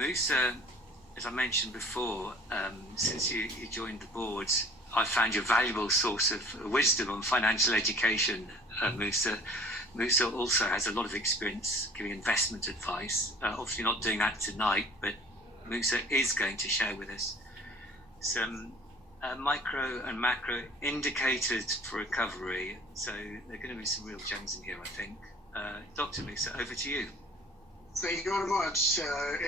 Musa, as I mentioned before, since you joined the board, I found you a valuable source of wisdom on financial education, Musa. Musa also has a lot of experience giving investment advice. Obviously not doing that tonight, but Musa is going to share with us some micro and macro indicators for recovery. So there are going to be some real gems in here, I think. Dr. Musa, over to you. Thank you very much.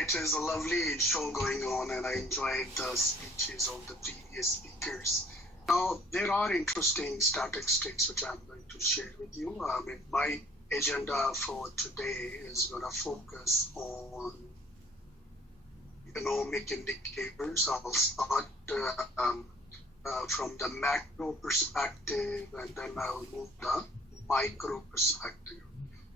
It is a lovely show going on, and I enjoyed the speeches of the previous speakers. Now, there are interesting statistics which I'm going to share with you. My agenda for today is going to focus on economic indicators. I'll start from the macro perspective, and then I'll move the micro perspective.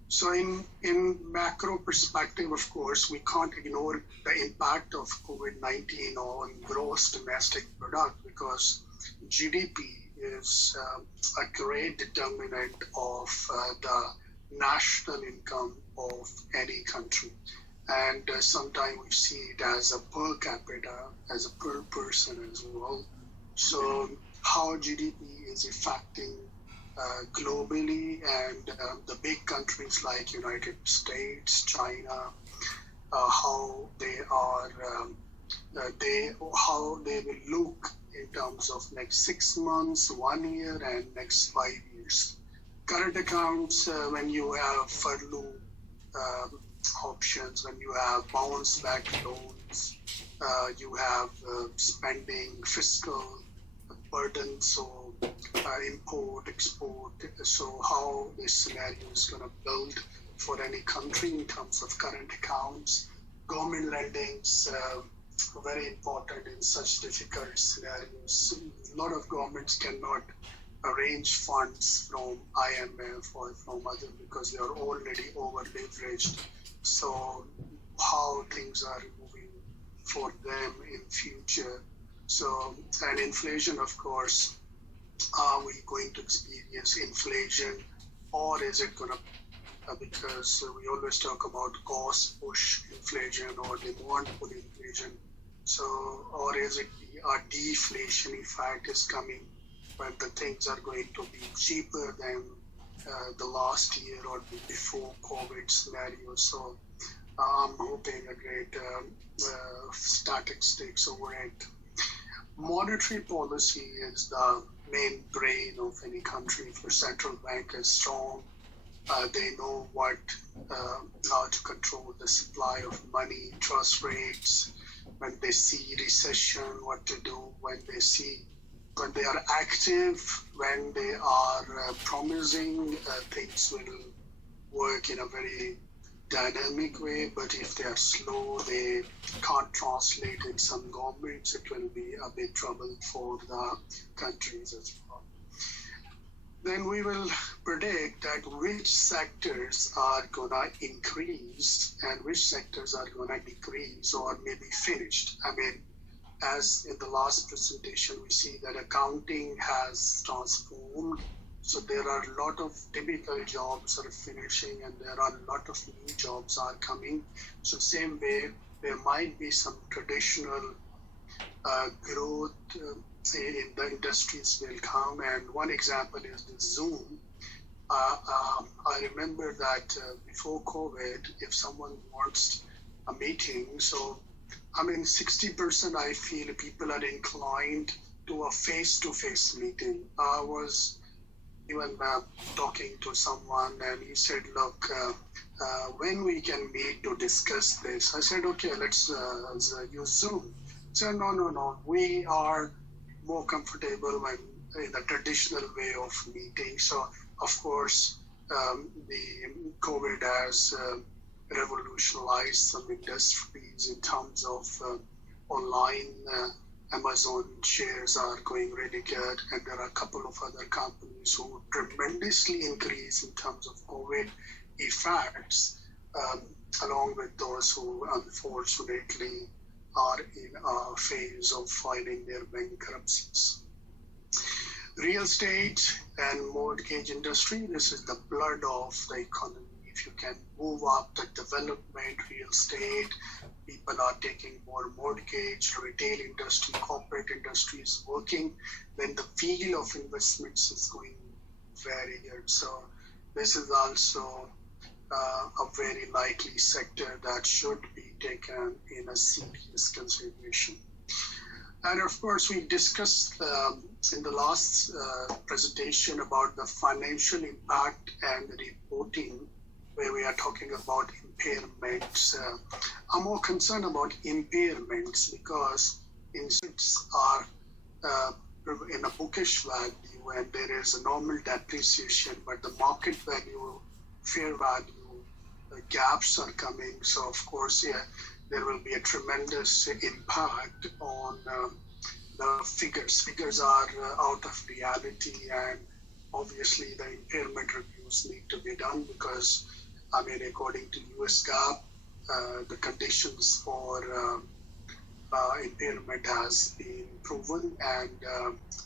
So in macro perspective, of course, we can't ignore the impact of COVID-19 on gross domestic product, because GDP is a great determinant of the national income of any country. And sometimes we see it as a per capita, as a per person as well. So how GDP is affecting globally, and the big countries like United States, China, how they are, how they will look in terms of next 6 months, 1 year, and next 5 years. Current accounts, when you have furlough options, when you have bounce back loans, you have spending, fiscal burden, so import, export, so how this scenario is going to build for any country in terms of current accounts. Government lendings, very important in such difficult scenarios. A lot of governments cannot arrange funds from IMF or from other because they are already over leveraged. So how things are moving for them in future. So, and inflation, of course, are we going to experience inflation, or is it going to, because we always talk about cost push inflation or demand pull inflation. So, or is it a deflation effect is coming when the things are going to be cheaper than the last year or before COVID scenario. So I'm hoping a great statistics over it. Monetary policy is the main brain of any country. If your central bank is strong, they know what, how to control the supply of money, interest rates, when they see recession, what to do, when they are active, when they are promising, things will work in a very dynamic way, but if they are slow, they can't translate in some governments, it will be a big trouble for the countries as well. Then we will predict that which sectors are going to increase and which sectors are going to decrease or maybe finished. I mean, as in the last presentation, we see that accounting has transformed. So there are a lot of typical jobs are finishing, and there are a lot of new jobs are coming. So same way, there might be some traditional growth in the industries will come. And one example is the Zoom. I remember that before COVID, if someone wants a meeting, so I mean, 60% I feel people are inclined to a face-to-face meeting. I was even talking to someone, and he said, look, when we can meet to discuss this. I said, okay, let's use Zoom. He said, no, we are more comfortable when in the traditional way of meeting. So, of course, the COVID has revolutionized some industries in terms of online. Amazon shares are going really good, and there are a couple of other companies who tremendously increase in terms of COVID effects, along with those who unfortunately are in a phase of filing their bankruptcies. Real estate and mortgage industry, this is the blood of the economy. If you can move up the development, real estate, people people are taking more mortgage, retail industry, corporate industry is working, then the field of investments is going very good. So this is also a very likely sector that should be taken in a serious consideration. And of course, we discussed in the last presentation about the financial impact and the reporting, where we are talking about impairments. I'm more concerned about impairments because assets are in a bookish value and there is a normal depreciation, but the market value, fair value gaps are coming. So of course, there will be a tremendous impact on the figures. Figures are out of reality, and obviously the impairment reviews need to be done because, according to US GAAP, the conditions for impairment has been proven, and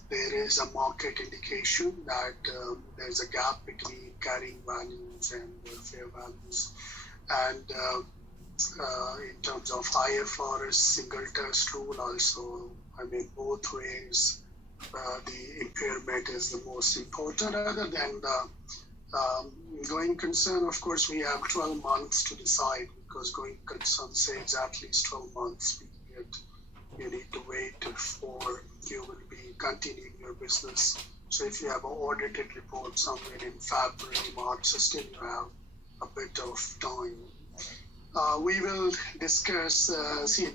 there is a market indication that there's a gap between carrying values and fair values. And in terms of IFRS single test rule also, both ways, the impairment is the most important. Other than the going concern, of course, we have 12 months to decide, because going concern says at least 12 months period. You need to wait for you will be continuing your business. So if you have an audited report somewhere in February, March, so still you have a bit of time. We will discuss,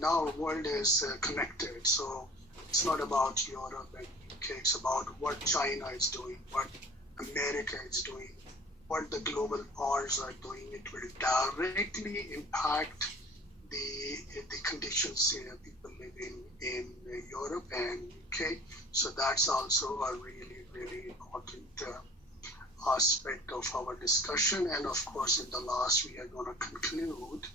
now the world is connected, so it's not about Europe and UK, it's about what China is doing, what America is doing, what the global powers are doing. It will directly impact the conditions people living in Europe and UK. So that's also a really, really important aspect of our discussion. And of course, in the last, we are going to conclude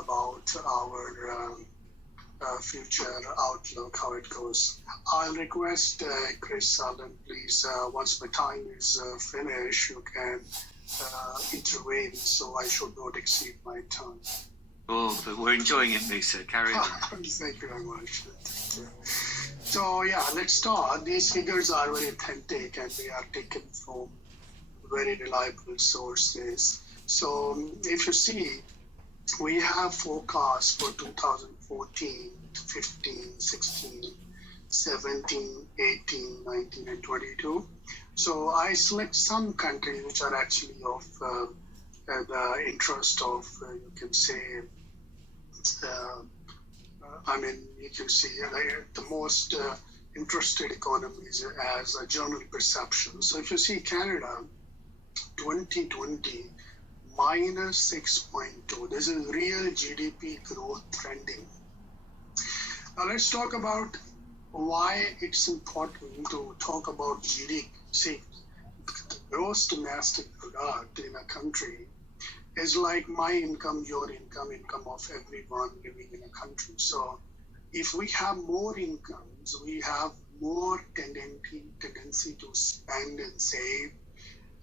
about our future outlook, how it goes. I'll request Chris Allen, please, once my time is finished, you can intervene, so I should not exceed my time. Oh, but we're enjoying it, Musa. Carry on. Thank you very much. So let's start. These figures are very authentic and they are taken from very reliable sources. So if you see, we have forecasts for 2014, 15, 16, 17, 18, 19, and 22. So I select some countries which are actually of the interest of, you can say, you can see the most interested economies as a general perception. So if you see Canada, 2020, minus 6.2. This is real GDP growth trending. Now let's talk about why it's important to talk about GDP. See, the gross domestic product in a country is like my income, your income, income of everyone living in a country. So if we have more incomes, we have more tendency to spend and save,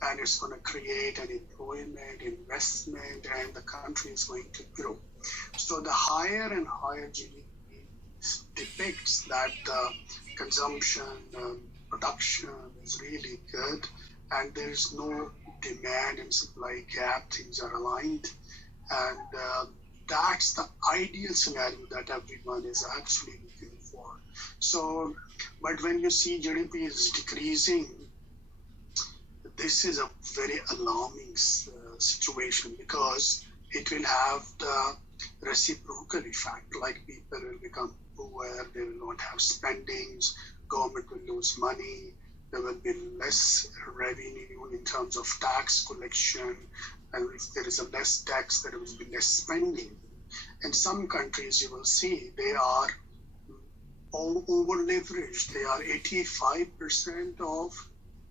and it's going to create an employment, investment, and the country is going to grow. So the higher and higher GDP depicts that consumption, production is really good, and there is no demand and supply gap, things are aligned, and that's the ideal scenario that everyone is actually looking for. So, but when you see GDP is decreasing, this is a very alarming situation, because it will have the reciprocal effect, like people will become poor, they will not have spendings, government will lose money, there will be less revenue in terms of tax collection, and if there is a less tax, there will be less spending. In some countries, you will see they are over leveraged. They are 85% of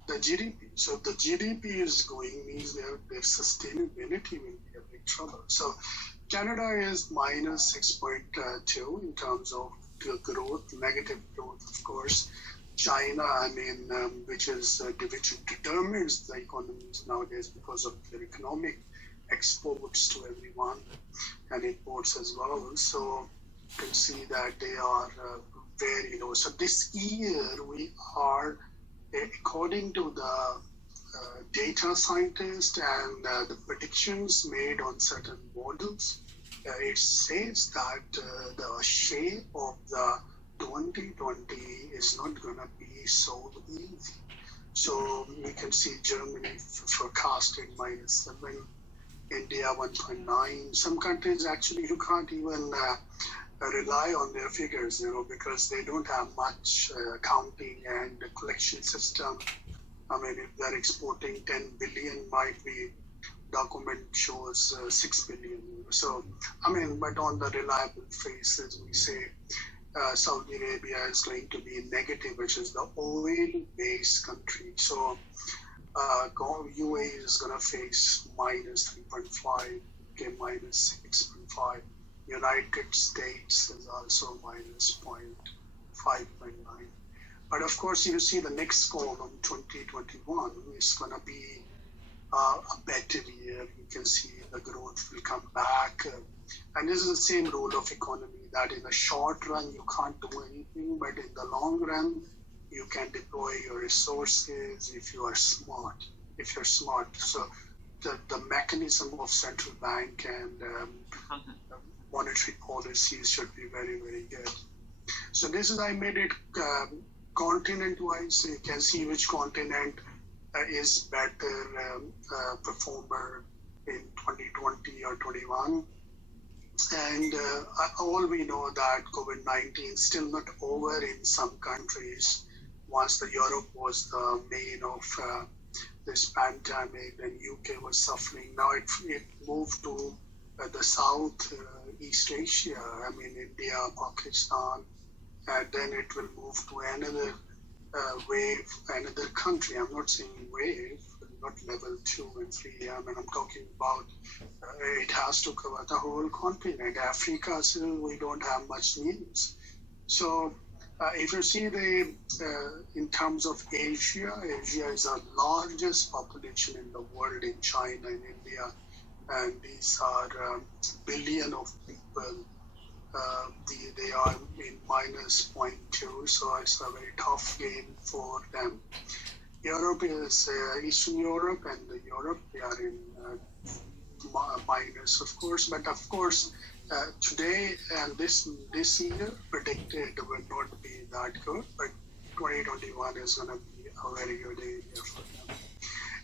the GDP. So if the GDP is going, means their sustainability will be a big trouble. So Canada is minus 6.2 in terms of growth, negative growth, of course. China, which determines the economies nowadays because of their economic exports to everyone and imports as well. So you can see that they are very low. So this year we are, according to the data scientists and the predictions made on certain models, it says that the shape of the 2020 is not going to be so easy. So we can see Germany forecasting -7, India 1.9. Some countries actually you can't even rely on their figures, because they don't have much accounting and collection system. I mean, if they're exporting 10 billion, might be document shows 6 billion. So, I mean, but on the reliable phases, we say Saudi Arabia is going to be negative, which is the oil-based country. So, UAE is going to face -3.5, UK -6.5. United States is also -5.9. But of course, you see the next column, 2021, is going to be a better year. You can see the growth will come back. And this is the same rule of economy, that in the short run, you can't do anything, but in the long run, you can deploy your resources if you are smart. So the mechanism of central bank and monetary policies should be very, very good. So this is, I made it continent-wise. So you can see which continent is better performer in 2020 or 21. And all we know that COVID-19 is still not over in some countries. Once the Europe was the main of this pandemic, then UK was suffering. Now it moved to the South East Asia, I mean India, Pakistan, and then it will move to another wave, another country. I'm not saying wave, not level 2 and 3. I mean, I'm talking about it has to cover the whole continent. Africa, still we don't have much news. So if you see in terms of Asia is the largest population in the world in China and India. And these are billion of people. They are in -0.2, so it's a very tough game for them. Europe is Eastern Europe and Europe, they are in minus, of course. But of course, today and this year predicted will not be that good, but 2021 is going to be a very good area for them.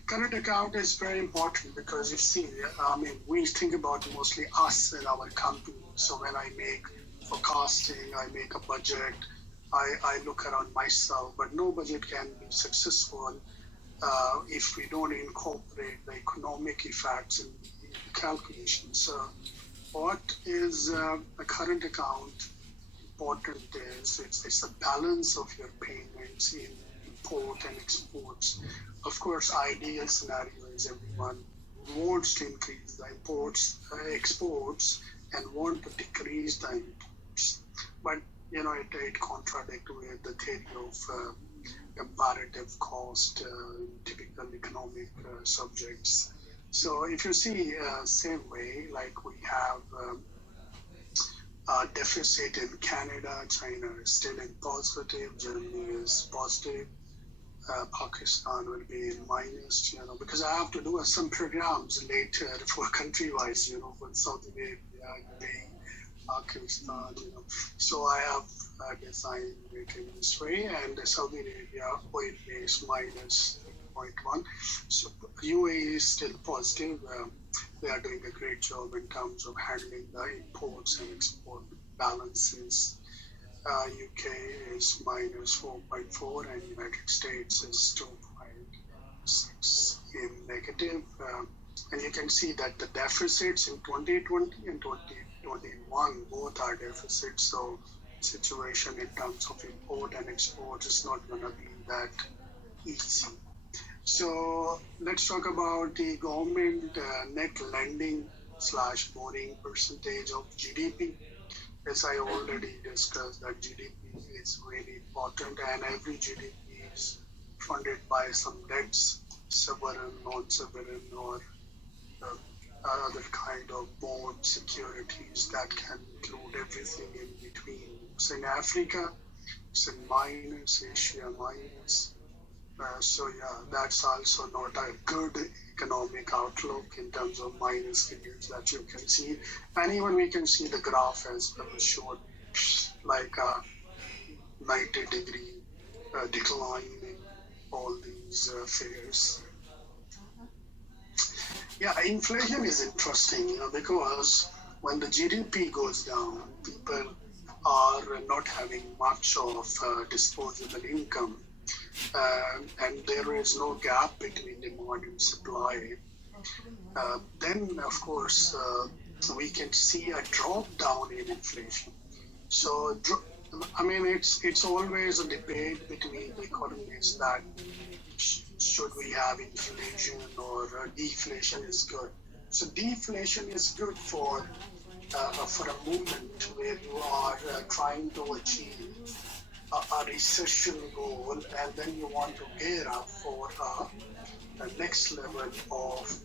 Current account is very important because you see, I mean, we think about mostly us and our company. So when I make forecasting, I make a budget, I look around myself, but no budget can be successful if we don't incorporate the economic effects in the calculation. So what is a current account important is it's the balance of your payments in import and exports. Of course, ideal scenario is everyone wants to increase the exports and want to decrease the imports. But, it contradicts with the theory of comparative cost, typical economic subjects. So if you see same way, like we have a deficit in Canada, China is still in positive, Germany is positive. Pakistan will be in minus, because I have to do some programs later for country-wise, for Saudi Arabia, Pakistan, So I have designed it in this way, and Saudi Arabia oil base -0.1. So UAE is still positive. They are doing a great job in terms of handling the imports and export balances. UK is -4.4 and United States is 2.6 in negative. And you can see that the deficits in 2020 and 2021 both are deficits. So situation in terms of import and export is not going to be that easy. So let's talk about the government net lending / borrowing percentage of GDP. As I already discussed, that GDP is really important, and every GDP is funded by some debts, sovereign, non-sovereign, or other kind of bond securities that can include everything in between. So in Africa, it's in minus, Asia minus. So yeah, that's also not a good economic outlook in terms of minus figures that you can see. And even we can see the graph as well showed like a 90-degree decline in all these figures. Yeah, inflation is interesting, because when the GDP goes down, people are not having much of disposable income, and there is no gap between demand and supply. Then, of course, we can see a drop down in inflation. So, I mean, it's always a debate between the economists that should we have inflation or deflation is good. So deflation is good for a moment where you are trying to achieve a recession goal, and then you want to gear up for the next level of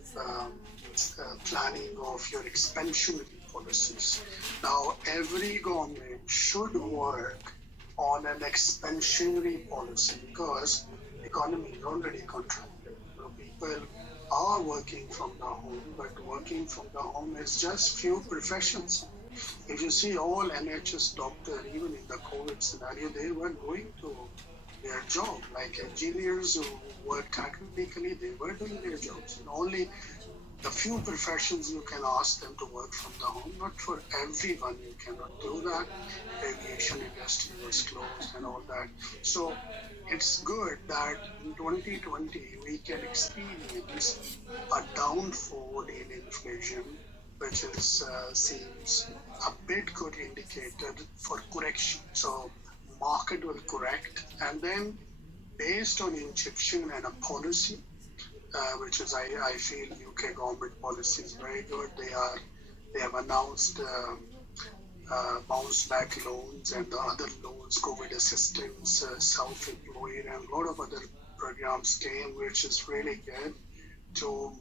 planning of your expansionary policies. Now, every government should work on an expansionary policy because economy is already contracted. People are working from the home, but working from the home is just few professions. If you see all NHS doctors, even in the COVID scenario, they were going to their job. Like engineers who work technically, they were doing their jobs. And only the few professions you can ask them to work from the home. Not for everyone, you cannot do that. Aviation industry was closed and all that. So it's good that in 2020 we can experience a downfall in inflation, which is seems a bit good indicator for correction. So market will correct, and then based on injection and a policy, which is I feel UK government policy is very good. They have announced bounce back loans and the other loans, COVID assistance, self-employed, and a lot of other programs came, which is really good to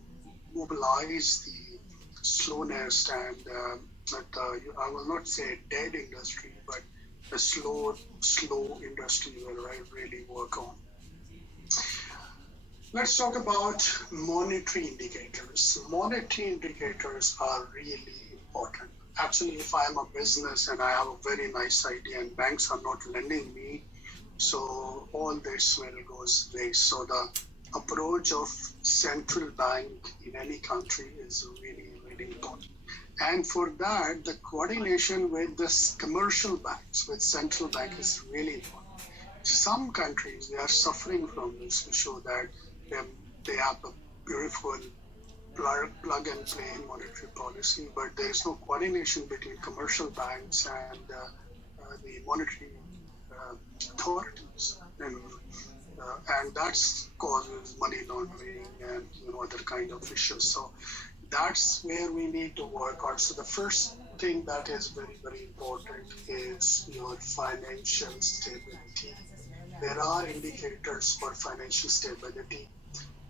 mobilize the slowness and I will not say dead industry, but the slow industry where I really work on. Let's talk about monetary indicators. Monetary indicators are really important. Actually, if I am a business and I have a very nice idea and banks are not lending me, so all this will goes waste. So the approach of central bank in any country is really, really important. And for that, the coordination with the commercial banks, with central bank is really important. Some countries, they are suffering from this issue that they have a beautiful plug and play monetary policy, but there is no coordination between commercial banks and the monetary authorities, and that causes money laundering and other kind of issues. So that's where we need to work on. So the first thing that is very, very important is your financial stability. There are indicators for financial stability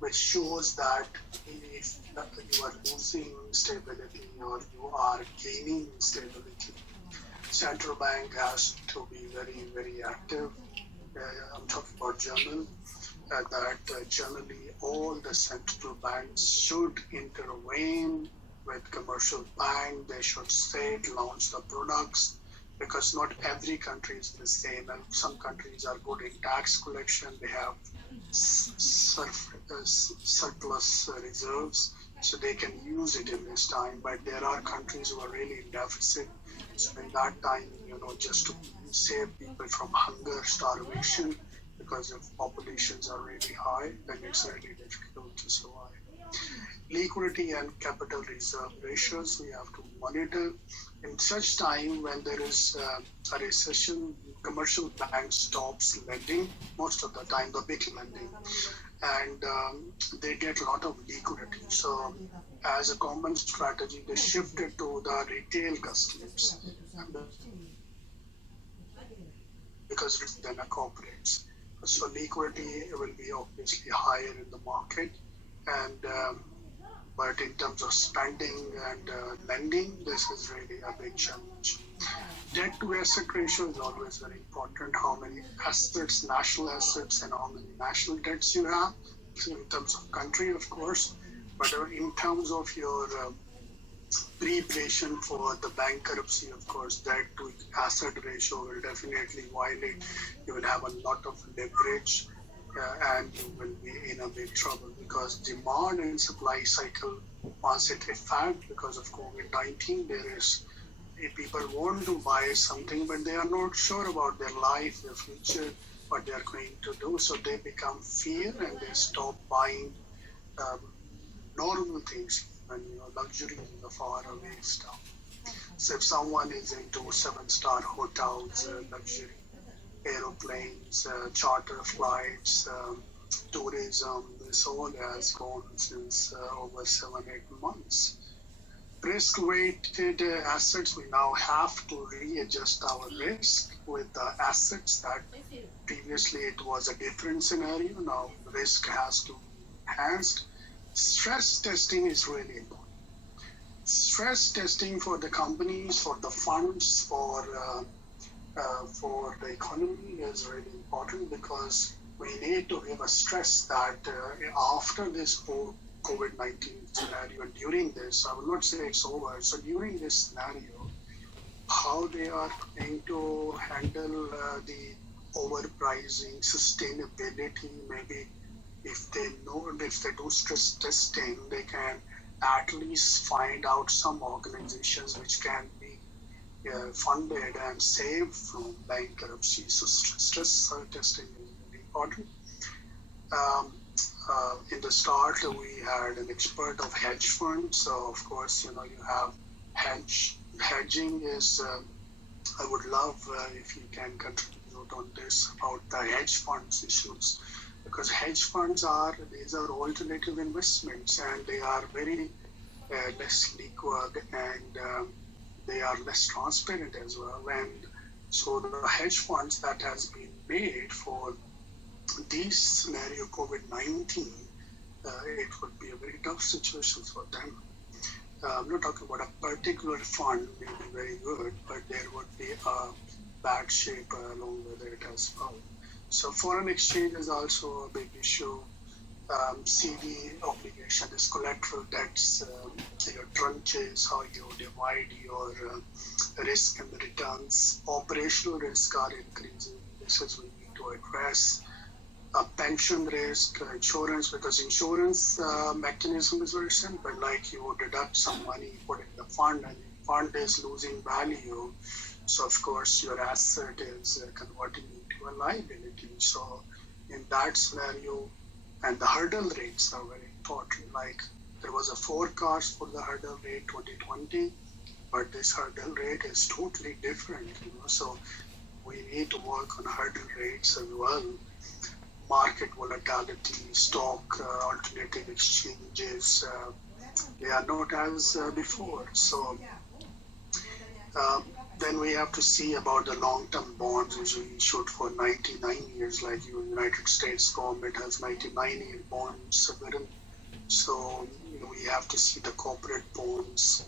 which shows that if you are losing stability or you are gaining stability. Central bank has to be very, very active. I'm talking about Germany, that generally all the central banks should intervene with commercial bank. They should launch the products, because not every country is the same, and some countries are good in tax collection. They have surplus reserves, so they can use it in this time. But there are countries who are really in deficit. So in that time, just to save people from hunger, starvation, because if populations are really high, then it's really difficult to survive. Liquidity and capital reserve ratios we have to monitor. In such time when there is a recession, commercial banks stops lending most of the time, the big lending, and they get a lot of liquidity. So as a common strategy, they shifted to the retail customers because it's then a corporates. So liquidity will be obviously higher in the market, and But in terms of spending and lending, this is really a big challenge. Debt to asset ratio is always very important. How many assets, national assets, and how many national debts you have. So in terms of country, of course, but in terms of your preparation for the bankruptcy, of course, debt to asset ratio will definitely violate. You will have a lot of leverage and you will be in a big trouble because demand and supply cycle, once it effect because of COVID-19, there is people want to buy something, but they are not sure about their life, their future, what they are going to do. So they become fear and they stop buying normal things and luxury in the far away stuff. So if someone is into 7-star hotels, luxury aeroplanes, charter flights, tourism, this all has gone since over 7-8 months. Risk-weighted assets, we now have to readjust our risk with the assets that previously it was a different scenario. Now risk has to be enhanced. Stress testing is really important. Stress testing for the companies, for the funds, for the economy is really important because we need to give a stress that after this whole COVID-19 scenario and during this, I will not say it's over, so during this scenario, how they are going to handle the overpricing, sustainability, maybe if they do stress testing, they can at least find out some organizations which can be funded and saved from bankruptcy. So stress testing is very important. In the start, we had an expert of hedge funds. So of course, you have hedge. Hedging is, I would love if you can contribute on this about the hedge funds issues, because hedge funds these are alternative investments and they are very less liquid and they are less transparent as well. And so the hedge funds that has been made for this scenario, COVID-19, it would be a very tough situation for them. I'm not talking about a particular fund may be very good, but there would be a bad shape along with it as well. So foreign exchange is also a big issue. CD obligation is collateral debts, your tranches, how you divide your risk and returns. Operational risk are increasing. This is we need to address. Pension risk, insurance, because insurance mechanism is very simple. Like you deduct some money, put in the fund, and the fund is losing value. So of course your asset is converting into a liability. So in that scenario, and the hurdle rates are very important. Like there was a forecast for the hurdle rate 2020, but this hurdle rate is totally different. So we need to work on hurdle rates as well. Market volatility, stock, alternative exchanges, they are not as before. So then we have to see about the long-term bonds usually issued for 99 years, like the United States government has 99-year bonds. So we have to see the corporate bonds.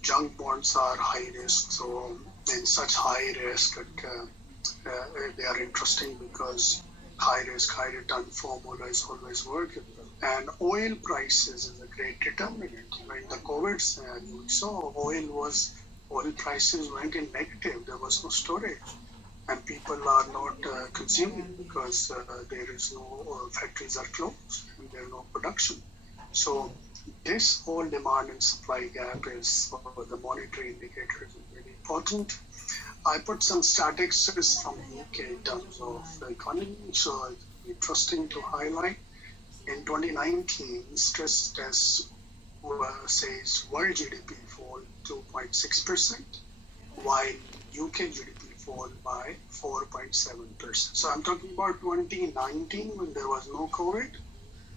Junk bonds are high risk, so in such high risk, they are interesting because high risk, high return formula is always workable. And oil prices is a great determinant. In the COVID scenario, we saw oil prices went in negative. There was no storage. And people are not consuming because there is no, factories are closed and there is no production. So this whole demand and supply gap is for the monetary indicators is very important. I put some statistics from UK in terms of the economy, so it's interesting to highlight. In 2019, stress test says world GDP fall 2.6%, while UK GDP fall by 4.7%. So I'm talking about 2019 when there was no COVID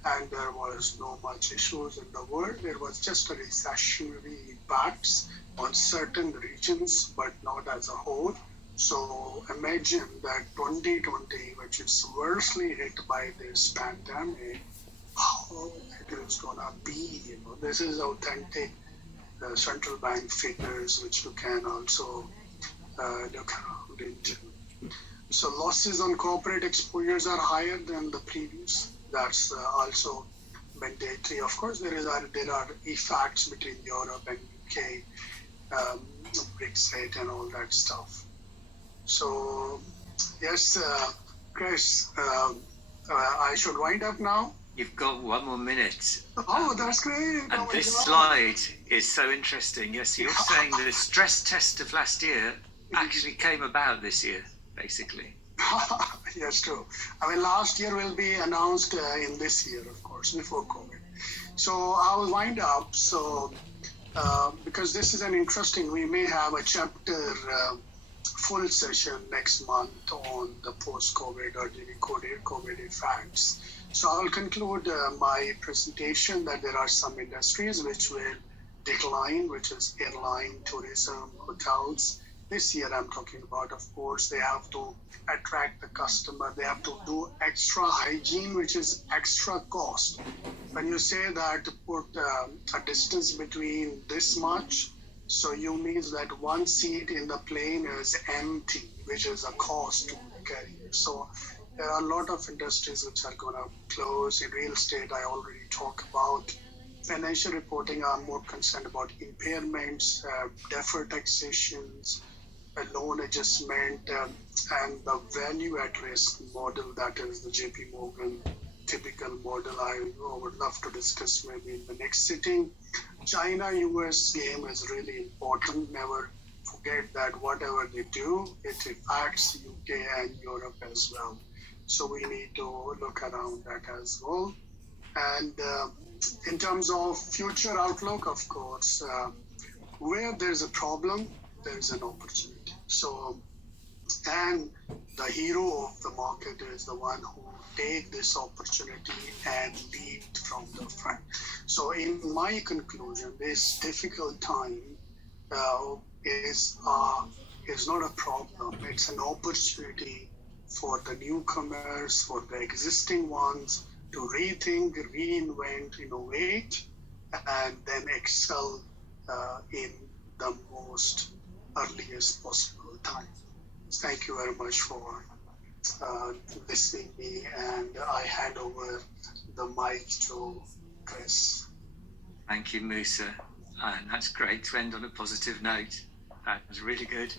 and there was no much issues in the world. There was just a recessionary impacts on certain regions, but not as a whole. So imagine that 2020, which is worstly hit by this pandemic, how it is gonna be. This is authentic central bank figures which you can also look around into. So losses on corporate exposures are higher than the previous. That's also mandatory. Of course, there are effects between Europe and UK, Brexit and all that stuff. So yes, Chris, I should wind up now. You've got 1 more minute. Oh, that's great. And this slide is so interesting. Yes, you're saying the stress test of last year actually came about this year, basically. Yes, true. I mean, last year will be announced in this year, of course, before COVID. So I will wind up. So because this is an interesting, we may have a chapter full session next month on the post-COVID or during COVID effects. So I will conclude my presentation that there are some industries which will decline, which is airline, tourism, hotels. This year I'm talking about, of course, they have to attract the customer. They have to do extra hygiene, which is extra cost. When you say that to put a distance between this much, so you mean that one seat in the plane is empty, which is a cost to the carrier. So there are a lot of industries which are going to close. In real estate, I already talked about. Financial reporting, I'm more concerned about impairments, deferred taxations, loan adjustment, and the value at risk model, that is the JP Morgan typical model. I would love to discuss maybe in the next sitting. China-US game is really important. Never forget that whatever they do, it affects UK and Europe as well. So we need to look around that as well. And in terms of future outlook, of course, where there's a problem, there's an opportunity. So, and the hero of the market is the one who take this opportunity and lead from the front. So in my conclusion, this difficult time is not a problem. It's an opportunity for the newcomers, for the existing ones to rethink, reinvent, innovate, and then excel in the most earliest possible time. Thank you very much for listening to me, and I hand over the mic to Chris. Thank you, Musa. And that's great to end on a positive note. That was really good.